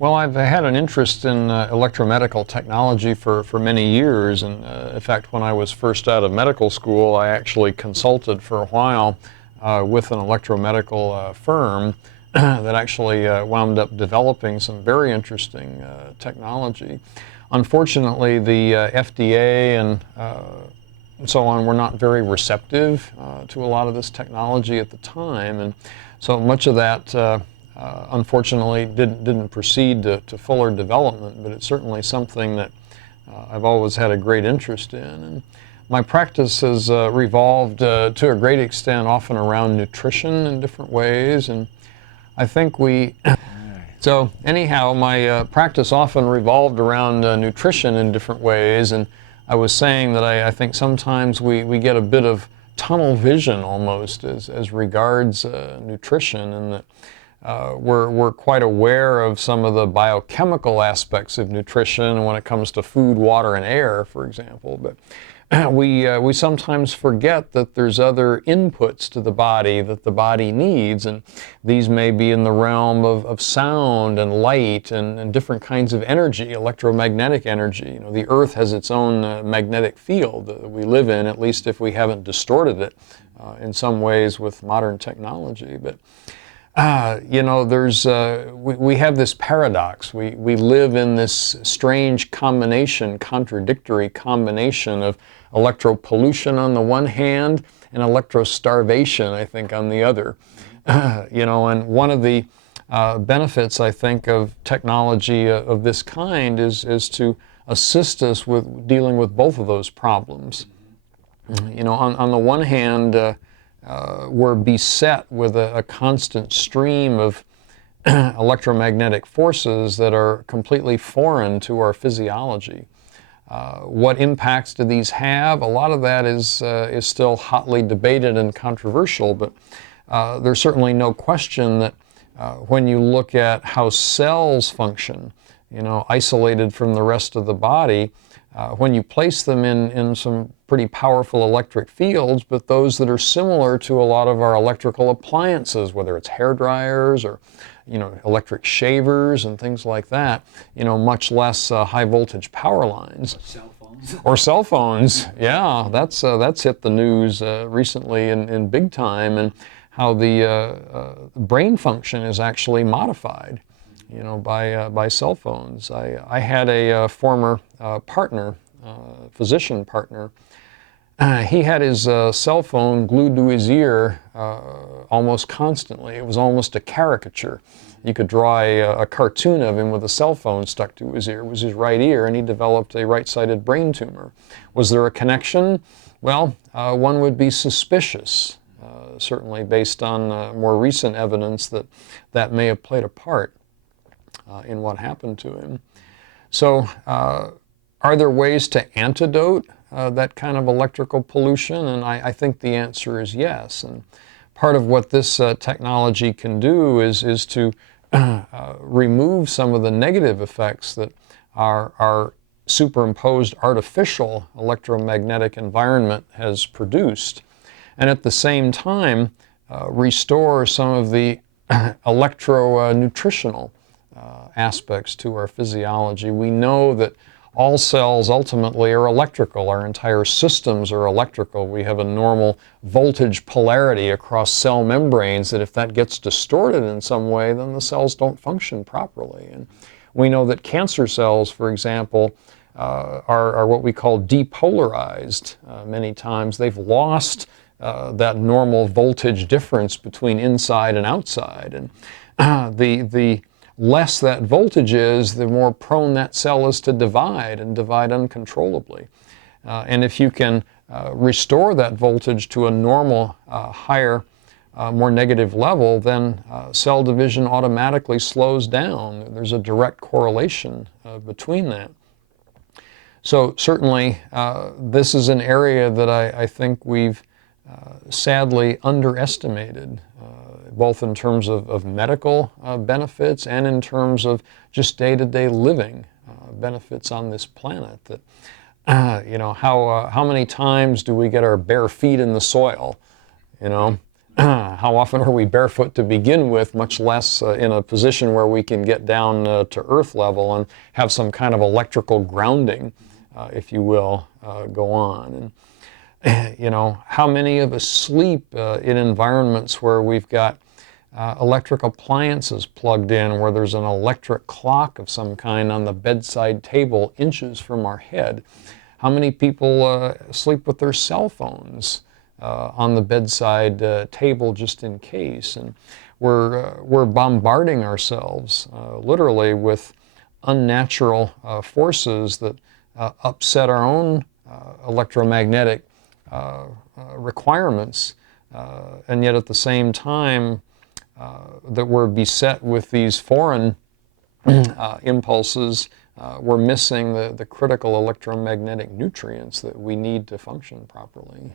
Well, I've had an interest in electromedical technology for many years, and in fact, when I was first out of medical school, I actually consulted for a while with an electromedical firm that actually wound up developing some very interesting technology. Unfortunately, the FDA and so on were not very receptive to a lot of this technology at the time, and so much of that unfortunately didn't proceed to fuller development, but it's certainly something that I've always had a great interest in. And my practice has revolved to a great extent often around nutrition in different ways, and I think so anyhow, my practice often revolved around nutrition in different ways, and I was saying that I think sometimes we get a bit of tunnel vision almost as regards nutrition, and that we're quite aware of some of the biochemical aspects of nutrition when it comes to food, water, and air, for example. But we sometimes forget that there's other inputs to the body that the body needs, and these may be in the realm of sound and light and different kinds of energy, electromagnetic energy. You know, the Earth has its own magnetic field that we live in, at least if we haven't distorted it in some ways with modern technology. But you know, we have this paradox. We live in this strange combination, contradictory combination of electropollution on the one hand and electrostarvation, I think, on the other. You know, and one of the benefits, I think, of technology of this kind is to assist us with dealing with both of those problems. You know, on the one hand, we're beset with a constant stream of electromagnetic forces that are completely foreign to our physiology. What impacts do these have? A lot of that is still hotly debated and controversial, but there's certainly no question that when you look at how cells function, you know, isolated from the rest of the body, when you place them in some pretty powerful electric fields, but those that are similar to a lot of our electrical appliances, whether it's hair dryers or, you know, electric shavers and things like that, you know, much less high voltage power lines. Cell phones. Or cell phones, yeah, that's hit the news recently in big time, and how the brain function is actually modified, you know, by cell phones. I had a former partner, physician partner. He had his cell phone glued to his ear almost constantly. It was almost a caricature. You could draw a cartoon of him with a cell phone stuck to his ear. It was his right ear, and he developed a right-sided brain tumor. Was there a connection? Well, one would be suspicious, certainly based on more recent evidence that may have played a part in what happened to him. So are there ways to antidote that kind of electrical pollution? And I think the answer is yes. And part of what this technology can do is to remove some of the negative effects that our superimposed artificial electromagnetic environment has produced, and at the same time restore some of the electro-nutritional aspects to our physiology. We know that all cells ultimately are electrical. Our entire systems are electrical. We have a normal voltage polarity across cell membranes that if that gets distorted in some way, then the cells don't function properly. And we know that cancer cells, for example, are what we call depolarized. Many times they've lost that normal voltage difference between inside and outside. And the less that voltage is, the more prone that cell is to divide, and divide uncontrollably. And if you can restore that voltage to a normal, higher, more negative level, then cell division automatically slows down. There's a direct correlation between that. So certainly this is an area that I think we've sadly underestimated, both in terms of medical benefits and in terms of just day-to-day living benefits on this planet. That you know, how many times do we get our bare feet in the soil? You know, How often are we barefoot to begin with, much less in a position where we can get down to earth level and have some kind of electrical grounding, if you will, go on. And you know, how many of us sleep in environments where we've got electric appliances plugged in, where there's an electric clock of some kind on the bedside table inches from our head? How many people sleep with their cell phones on the bedside table just in case? And we're bombarding ourselves literally with unnatural forces that upset our own electromagnetic requirements, and yet at the same time that we're beset with these foreign impulses, we're missing the critical electromagnetic nutrients that we need to function properly.